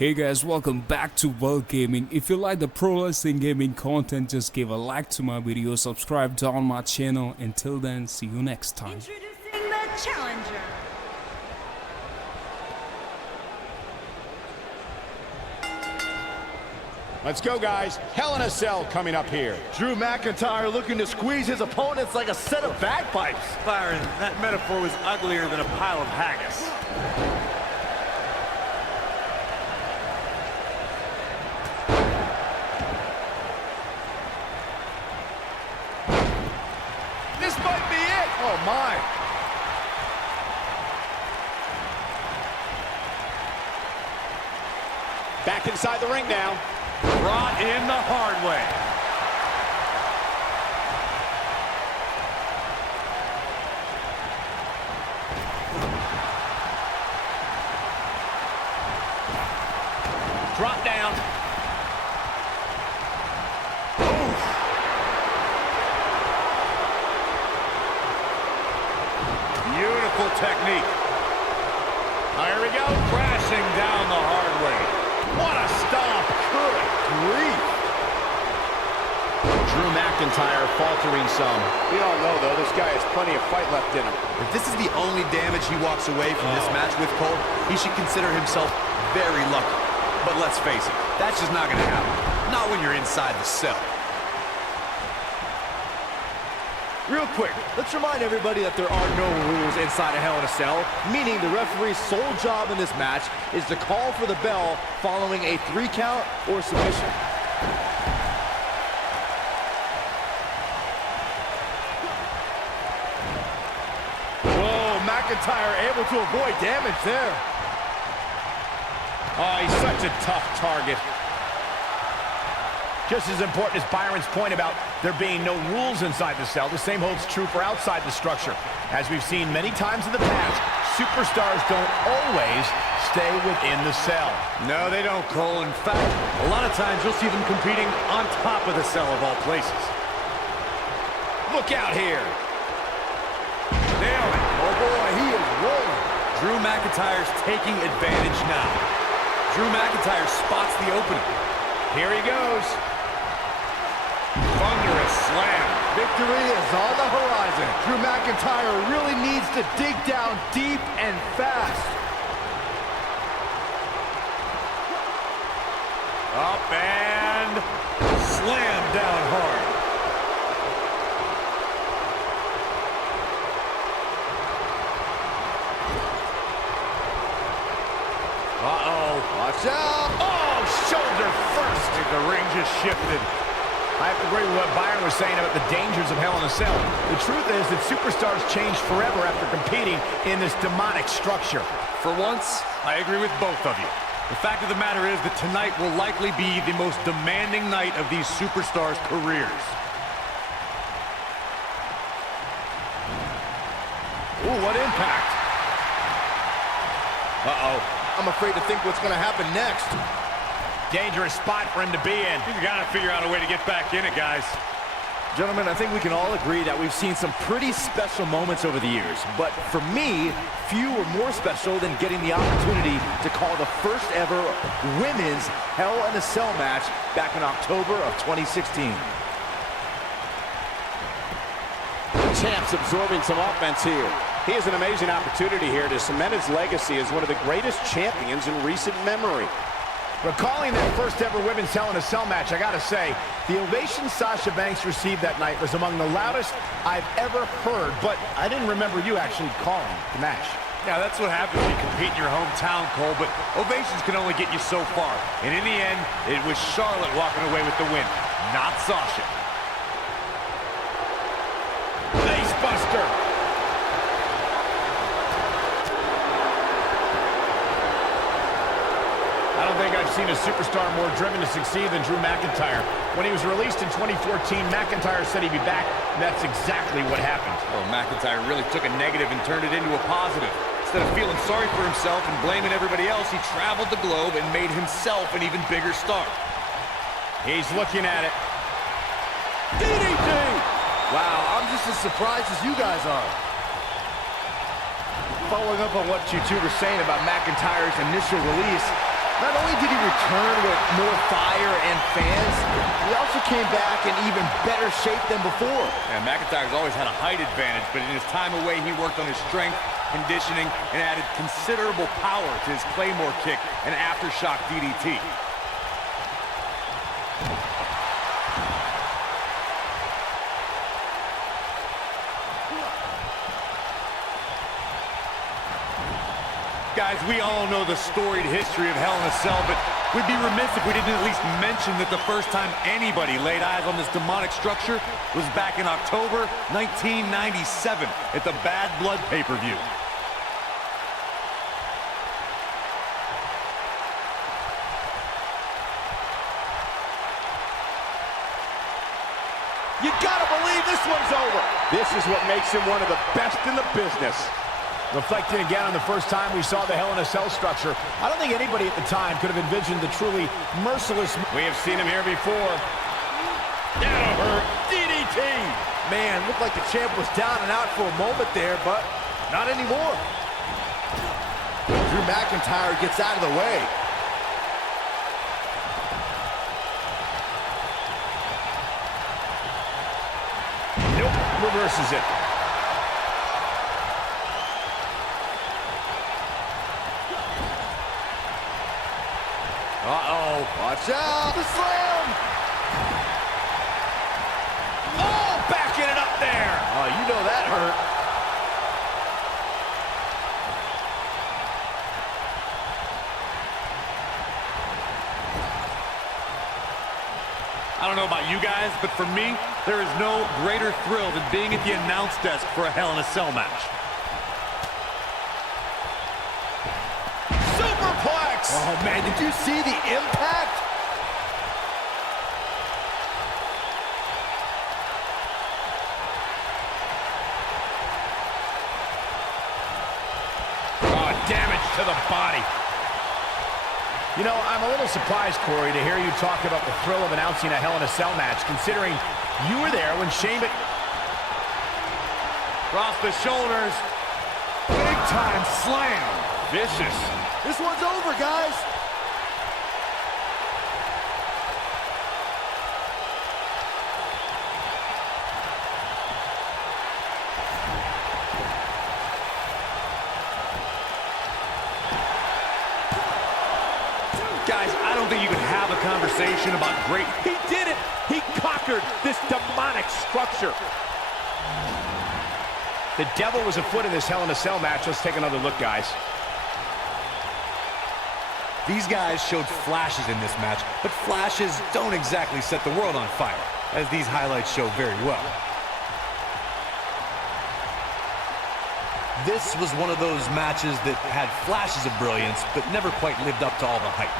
Hey guys, welcome back to World Gaming. If you like the pro wrestling gaming content, just give a like to my video, subscribe down my channel. Until then, see you next time. Introducing the challenger. Let's go, guys. Hell in a Cell coming up here. Drew McIntyre looking to squeeze his opponents like a set of bagpipes. Byron, that metaphor was uglier than a pile of haggis. This might be it. Oh, my. Back inside the ring now. Brought in the hard way. Drop down. Beautiful technique. Here we go, crashing down the hard way. What a stomp. Good grief. Drew McIntyre faltering some. We all know, though, this guy has plenty of fight left in him. If this is the only damage he walks away from this match with, Cole, he should consider himself very lucky. But let's face it, that's just not going to happen. Not when you're inside the cell. Real quick, let's remind everybody that there are no rules inside a Hell in a Cell, meaning the referee's sole job in this match is to call for the bell following a 3 count or submission. Whoa, McIntyre able to avoid damage there. Oh, he's such a tough target. Just as important as Byron's point about there being no rules inside the cell, the same holds true for outside the structure. As we've seen many times in the past, superstars don't always stay within the cell. No, they don't, Cole. In fact, a lot of times you'll see them competing on top of the cell of all places. Look out here. Nailed it. Oh boy, he is rolling. Drew McIntyre's taking advantage now. Drew McIntyre spots the opening. Here he goes. Thunderous slam. Victory is on the horizon. Drew McIntyre really needs to dig down deep and fast. Up and slam down hard. Uh-oh. Watch out. Oh, shoulder first. The ring just shifted. I have to agree with what Byron was saying about the dangers of Hell in a Cell. The truth is that superstars change forever after competing in this demonic structure. For once, I agree with both of you. The fact of the matter is that tonight will likely be the most demanding night of these superstars' careers. Ooh, what impact. Uh-oh. I'm afraid to think what's going to happen next. Dangerous spot for him to be in. He's got to figure out a way to get back in it, guys. Gentlemen, I think we can all agree that we've seen some pretty special moments over the years. But for me, few were more special than getting the opportunity to call the first ever women's Hell in a Cell match back in October of 2016. Champ's absorbing some offense here. He has an amazing opportunity here to cement his legacy as one of the greatest champions in recent memory. Recalling that first ever women's Hell in a Cell match, I gotta say, the ovation Sasha Banks received that night was among the loudest I've ever heard, but I didn't remember you actually calling the match. Yeah, that's what happens when you compete in your hometown, Cole, but ovations can only get you so far. And in the end, it was Charlotte walking away with the win, not Sasha. Face buster. I don't think I've seen a superstar more driven to succeed than Drew McIntyre. When he was released in 2014, McIntyre said he'd be back, and that's exactly what happened. oh, McIntyre really took a negative and turned it into a positive. Instead of feeling sorry for himself and blaming everybody else, he traveled the globe and made himself an even bigger star. He's looking at it. DDT! Wow, I'm just as surprised as you guys are. Following up on what you two were saying about McIntyre's initial release, not only only did he return with more fire and fans, he also came back in even better shape than before. Yeah, McIntyre's always had a height advantage, but in his time away, he worked on his strength, conditioning, and added considerable power to his Claymore kick and aftershock DDT. Guys, we all know the storied history of Hell in a Cell, but we'd be remiss if we didn't at least mention that the first time anybody laid eyes on this demonic structure was back in October 1997 at the Bad Blood pay-per-view. You gotta believe this one's over. This is what makes him one of the best in the business. Reflecting again on the first time we saw the Hell in a Cell structure, I don't think anybody at the time could have envisioned the truly merciless... We have seen him here before. That'll hurt. DDT. Man, looked like the champ was down and out for a moment there, but not anymore. Drew McIntyre gets out of the way. Nope, reverses it. Uh-oh. Watch out. The slam. Oh, backing it up there. Oh, you know that hurt. I don't know about you guys, but for me, there is no greater thrill than being at the announce desk for a Hell in a Cell match. Superplex. Oh, man, did you see the impact? Oh, damage to the body. You know, I'm a little surprised, Corey, to hear you talk about the thrill of announcing a Hell in a Cell match, considering you were there when Shane... Across the shoulders. Big time slam. Vicious. This one's over, guys. Guys, I don't think you can have a conversation about great... He did it. He conquered this demonic structure. The devil was afoot in this Hell in a Cell match. Let's take another look, guys. These guys showed flashes in this match, but flashes don't exactly set the world on fire, as these highlights show very well. This was one of those matches that had flashes of brilliance, but never quite lived up to all the hype.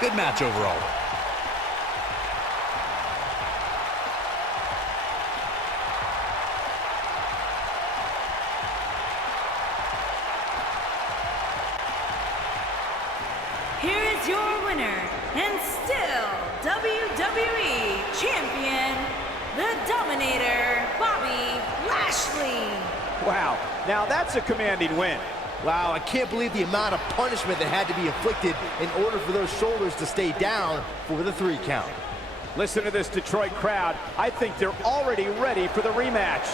Good match overall. Here is your winner, and still WWE Champion, the Dominator, Bobby Lashley. Wow, now that's a commanding win. Wow, I can't believe the amount of punishment that had to be inflicted in order for those shoulders to stay down for the 3 count. Listen to this Detroit crowd. I think they're already ready for the rematch.